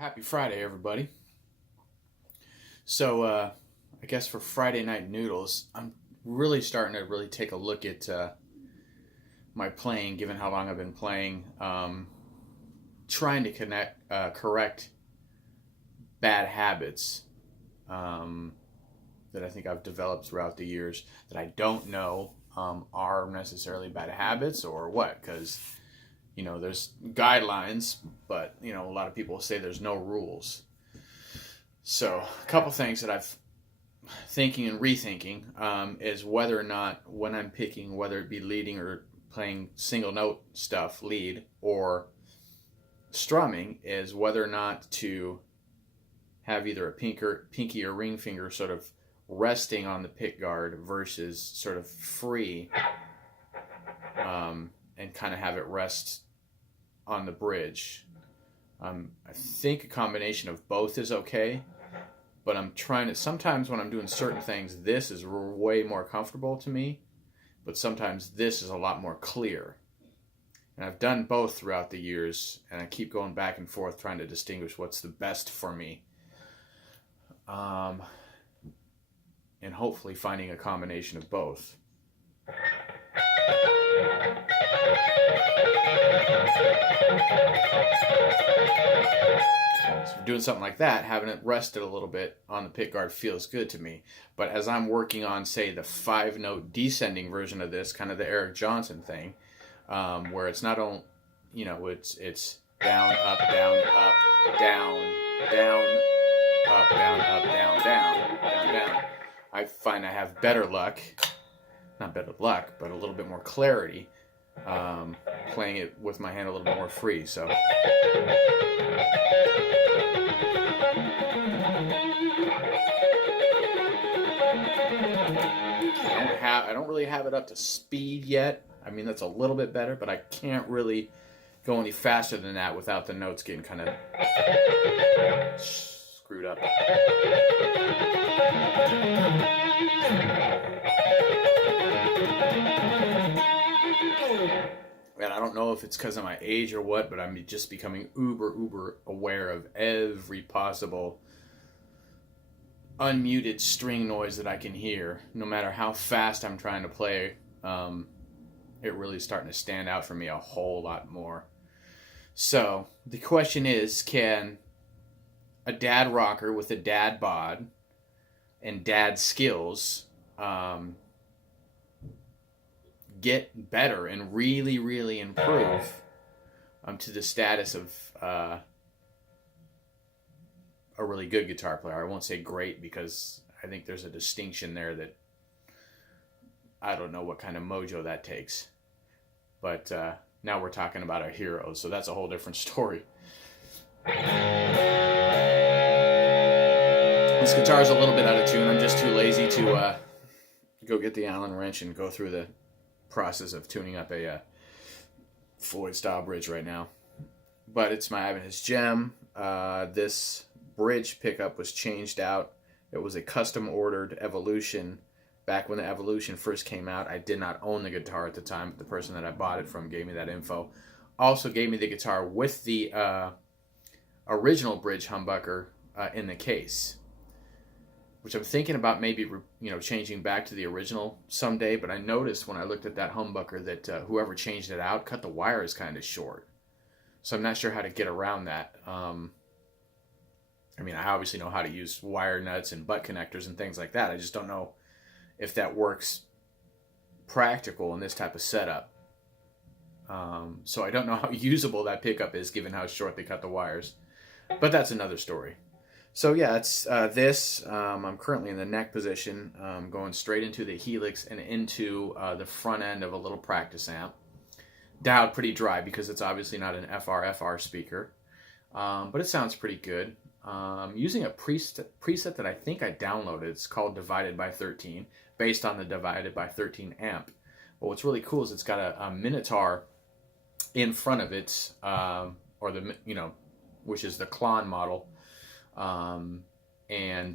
Happy Friday, everybody. So, I guess for Friday Night Noodles, I'm really starting to really take a look at my playing, given how long I've been playing. Trying to correct bad habits um, that I think I've developed throughout the years that I don't know are necessarily bad habits or what, because there's guidelines, but a lot of people say there's no rules. So, a couple things that I've thinking and rethinking is whether or not when I'm picking, whether it be leading or playing single note stuff, lead or strumming, is whether or not to have either a pinky or ring finger sort of resting on the pick guard versus sort of free, and kind of have it rest on the bridge. I think a combination of both is okay, but I'm trying to, sometimes when I'm doing certain things, this is way more comfortable to me, but sometimes this is a lot more clear. And I've done both throughout the years, and I keep going back and forth trying to distinguish what's the best for me. And hopefully finding a combination of both. So doing something like that, having it rested a little bit on the pick guard feels good to me. But as I'm working on, say, the 5-note descending version of this, kind of the Eric Johnson thing, where it's not only, it's down, up, down, up, down, down, up, down, up, down, down, down, down. I find I have better luck, not better luck, but a little bit more clarity, playing it with my hand a little bit more free. So. I don't really have it up to speed yet. I mean, that's a little bit better, but I can't really go any faster than that without the notes getting kind of screwed up. And I don't know if it's because of my age or what, but I'm just becoming uber aware of every possible unmuted string noise that I can hear, no matter how fast I'm trying to play. It really is starting to stand out for me a whole lot more. So the question is, can a dad rocker with a Dad-bod and dad skills get better and really improve to the status of a really good guitar player? I won't say great, because I think there's a distinction there that I don't know what kind of mojo that takes. But now we're talking about our heroes, so that's a whole different story. This guitar's a little bit out of tune. I'm just too lazy to go get the Allen wrench and go through the process of tuning up a Floyd style bridge right now. But it's my Ibanez gem. This bridge pickup was changed out. It was a custom ordered Evolution. Back when the Evolution first came out, I did not own the guitar at the time, but the person that I bought it from gave me that info. Also gave me the guitar with the original bridge humbucker in the case, which I'm thinking about maybe changing back to the original someday. But I noticed when I looked at that humbucker that whoever changed it out cut the wires kind of short. So I'm not sure how to get around that. I mean, I obviously know how to use wire nuts and butt connectors and things like that. I just don't know if that works practical in this type of setup. So I don't know how usable that pickup is, given how short they cut the wires. But that's another story. So yeah, it's this. I'm currently in the neck position, going straight into the helix and into the front end of a little practice amp. Dialed pretty dry because it's obviously not an FR speaker. But it sounds pretty good. Using a preset that I think I downloaded. It's called Divided by 13, based on the Divided by 13 amp. But what's really cool is it's got a Minotaur in front of it, which is the Klon model. And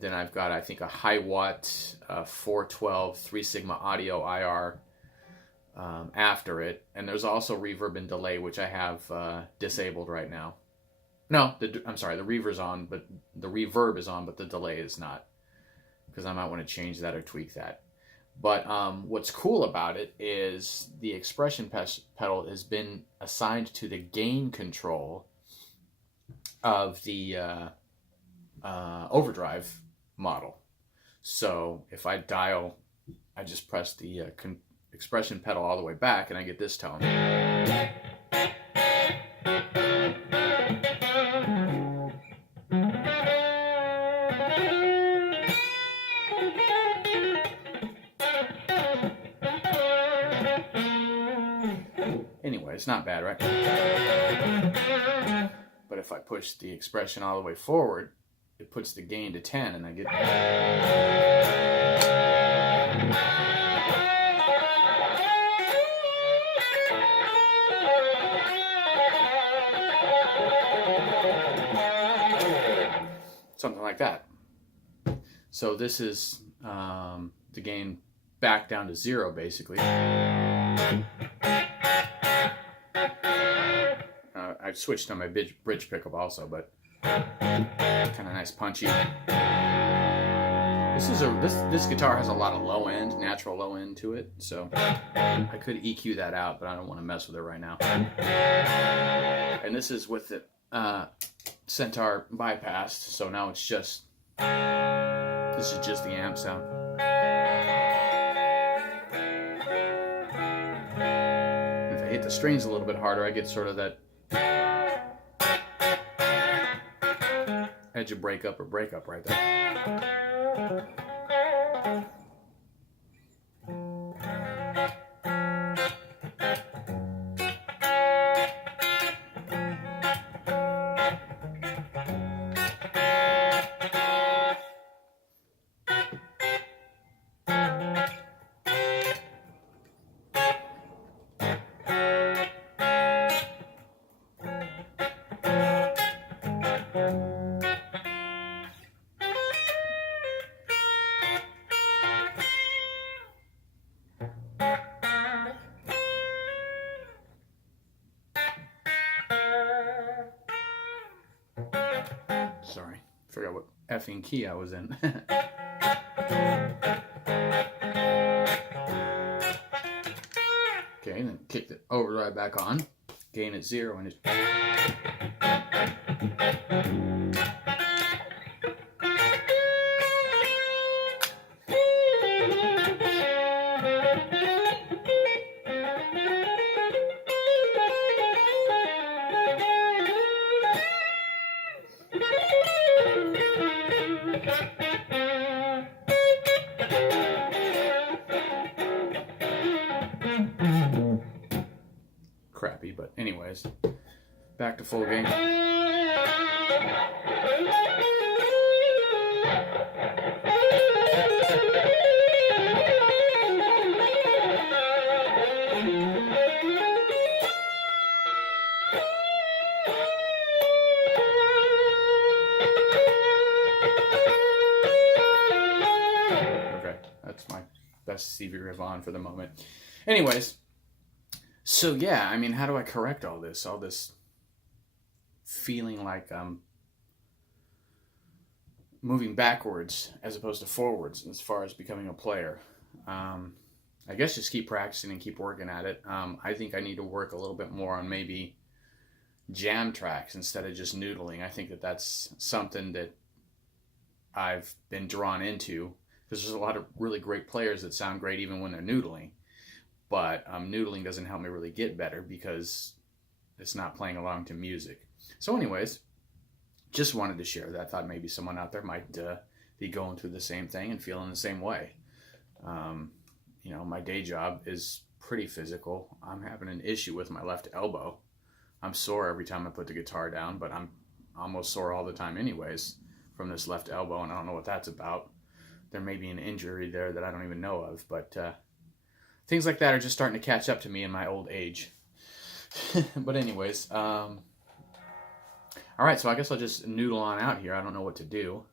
then I've got, I think, a high watt 412 3 Sigma Audio IR after it. And there's also reverb and delay, which I have disabled right now. No, I'm sorry, the reverb is on, but the delay is not, because I might want to change that or tweak that. But what's cool about it is the expression pedal has been assigned to the gain control of the overdrive model. So if I just press the expression pedal all the way back, and I get this tone. Anyway, it's not bad, right? But if I push the expression all the way forward, it puts the gain to 10, and I get... something like that. So this is the gain back down to 0, basically. I switched on my bridge pickup also, but kind of nice punchy. This guitar has a lot of low end, natural low end to it, so I could EQ that out, but I don't want to mess with it right now. And this is with the Centaur bypassed, so now it's just, this is just the amp sound. And if I hit the strings a little bit harder, I get sort of that edge of breakup right there. Sorry, forgot what effing key I was in. Okay, then kick the overdrive back on. Gain at 0 and it's... crappy, but anyways, back to full gain. Okay, that's my best Stevie riff on for the moment. Anyways, so yeah, I mean, how do I correct all this? All this feeling like I'm moving backwards as opposed to forwards as far as becoming a player. I guess just keep practicing and keep working at it. I think I need to work a little bit more on maybe jam tracks instead of just noodling. I think that that's something that I've been drawn into because there's a lot of really great players that sound great even when they're noodling. But noodling doesn't help me really get better because it's not playing along to music. So anyways, just wanted to share that. Thought maybe someone out there might be going through the same thing and feeling the same way. You know, my day job is pretty physical. I'm having an issue with my left elbow. I'm sore every time I put the guitar down, but I'm almost sore all the time anyways from this left elbow, and I don't know what that's about. There may be an injury there that I don't even know of, but things like that are just starting to catch up to me in my old age. But anyways, all right, so I guess I'll just noodle on out here. I don't know what to do.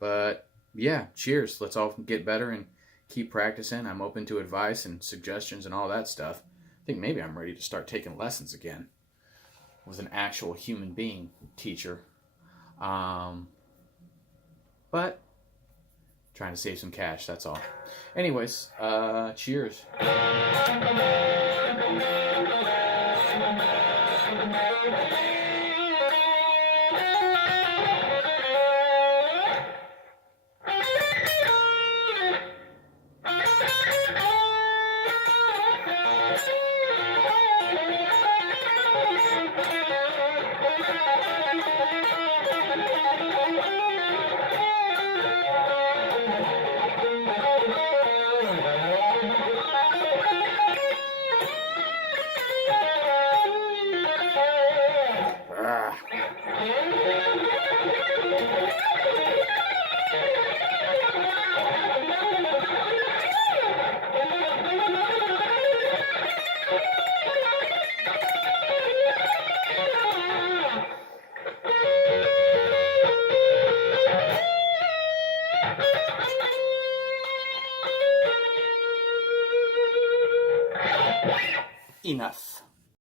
But yeah, cheers. Let's all get better and keep practicing. I'm open to advice and suggestions and all that stuff. I think maybe I'm ready to start taking lessons again. was an actual human being teacher. But trying to save some cash, that's all. Anyways, cheers. Enough.